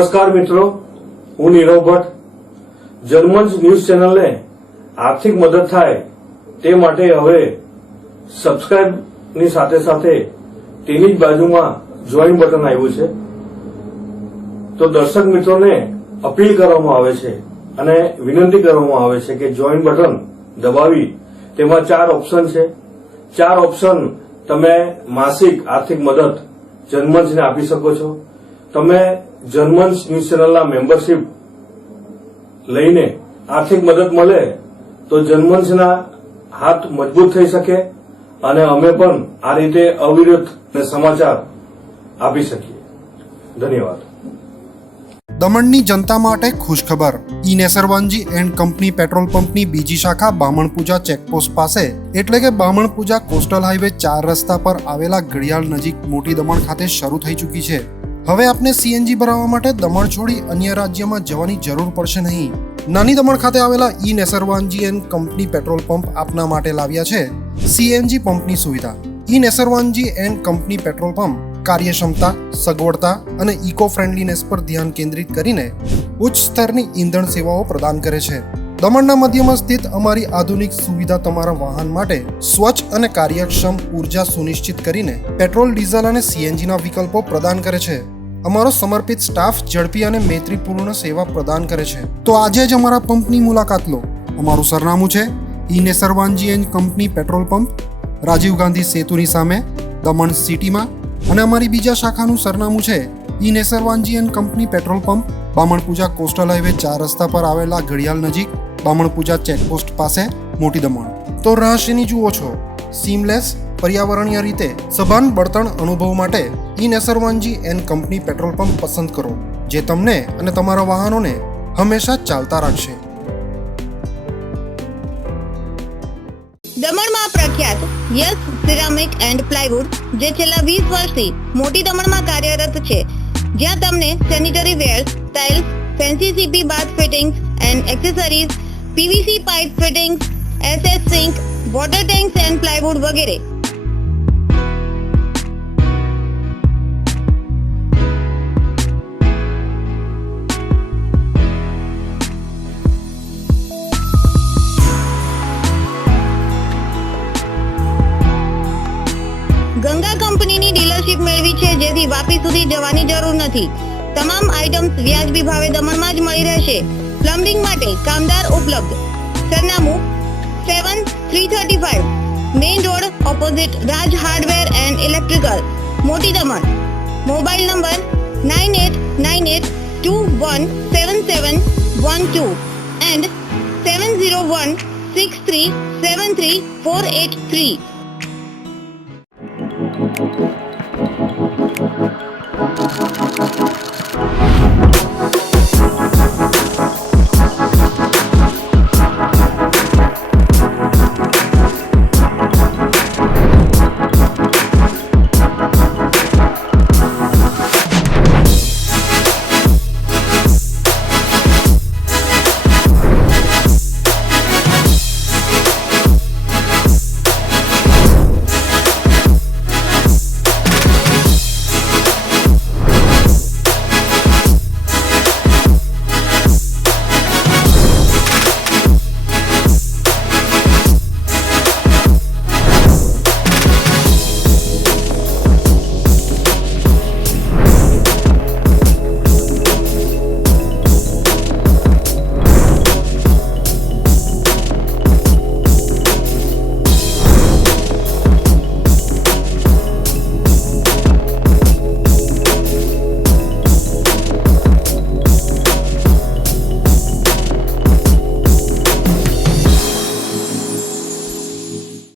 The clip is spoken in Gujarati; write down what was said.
નમસ્કાર મિત્રો, હું નીરવ ભટ્ટ. જનમંચ ન્યૂઝ ચેનલને આર્થિક મદદ થાય તે માટે હવે સબસ્ક્રાઇબની સાથે સાથે તેની જ બાજુમાં જોઈન બટન આવ્યું છે. તો દર્શક મિત્રોને અપીલ કરવામાં આવે છે અને વિનંતી કરવામાં આવે છે કે જોઈન બટન દબાવી તેમાં 4 ઓપ્શન છે. 4 ઓપ્શન તમે માસિક આર્થિક મદદ જનમંચને આપી શકો છો. તમે જનમંચ ન્યૂઝ ચેનલના મેમ્બરશીપ લઈને આર્થિક મદદ મળે તો જનમંચના હાથ મજબૂત થઈ શકે અને અમે પણ આ રીતે અવિરત સમાચાર આપી શકીએ. ધન્યવાદ. દમણની જનતા માટે ખુશખબર. ઈ નેસરવાનજી એન્ડ કંપની પેટ્રોલ પંપની બીજી શાખા બામણપૂજા ચેકપોસ્ટ પાસે એટલે કે બામણપૂજા કોસ્ટલ હાઈવે 4 રસ્તા પર આવેલા ઘડિયાળ નજીક મોટી દમણ ખાતે શરૂ થઈ ચૂકી છે. હવે આપને સીએનજી ભરાવવા માટે દમણ છોડી અન્ય રાજ્યમાં જવાની જરૂર પડશે નહીં. નાની દમણ ખાતે આવેલા E Nesarwanji and company petrol pump આપના માટે લાવ્યા છે સીએનજી પંપની સુવિધા. E Nesarwanji and company petrol pump કાર્યક્ષમતા, સગવડતા અને ઇકો ફ્રેન્ડલીનેસ પર ધ્યાન કેન્દ્રિત કરીને ઉચ્ચ સ્તરની ઈંધણ સેવાઓ પ્રદાન કરે છે. દમણના મધ્યમાં સ્થિત અમારી આધુનિક સુવિધા તમારા વાહન માટે સ્વચ્છ અને કાર્યક્ષમ ઉર્જા સુનિશ્ચિત કરીને પેટ્રોલ, ડીઝલ અને સીએનજીના વિકલ્પો પ્રદાન કરે છે. અમારો સમર્પિત સ્ટાફ ઝડપી અને મૈત્રીપૂર્ણ સેવા પ્રદાન કરે છે. તો આજે જ અમારા પંપની મુલાકાત લો. અમારું સરનામું છે E Nesarwanji and company petrol pump, Rajiv Gandhi સેતુની સામે, દમણ સિટીમાં. અને અમારી બીજા શાખાનું સરનામું છે E Nesarwanji and company petrol pump, Bamanpuja coastal highway 4 રસ્તા પર આવેલા ઘડિયાળ નજીક, બામણપૂજા ચેકપોસ્ટ પાસે, મોટી દમણ. તો રહસ્યની જુઓ છો. સીમલેસ, પર્યાવરણીય રીતે સભાન બળતણ અનુભવ માટે E Nesarwanji and company petrol pump પસંદ કરો, જે તમને અને તમારા વાહનોને હંમેશા ચાલતા રાખશે. દમણમાં પ્રખ્યાત યસ સિરામિક એન્ડ પ્લાયવુડ, જે છેલ્લા 20 વર્ષથી મોટી દમણમાં કાર્યરત છે, જ્યાં તમને sanitary wares, tiles, fancy CP bath fittings and accessories, PVC pipe fittings, SS sink, water tanks and plywood વગેરે. ગંગા કંપનીની ડીલરશીપ મેળવી છે, જેથી વાપી સુધી જવાની જરૂર નથી. તમામ આઇટમ્સ વ્યાજબી ભાવે દમણમાં જ મળી રહેશે. પ્લમ્બિંગ માટે કામદાર ઉપલબ્ધ. સરનામું 7335 main road opposite Raj hardware and electrical, મોટી દમણ. Mobile number 9898217712 and 7016373483.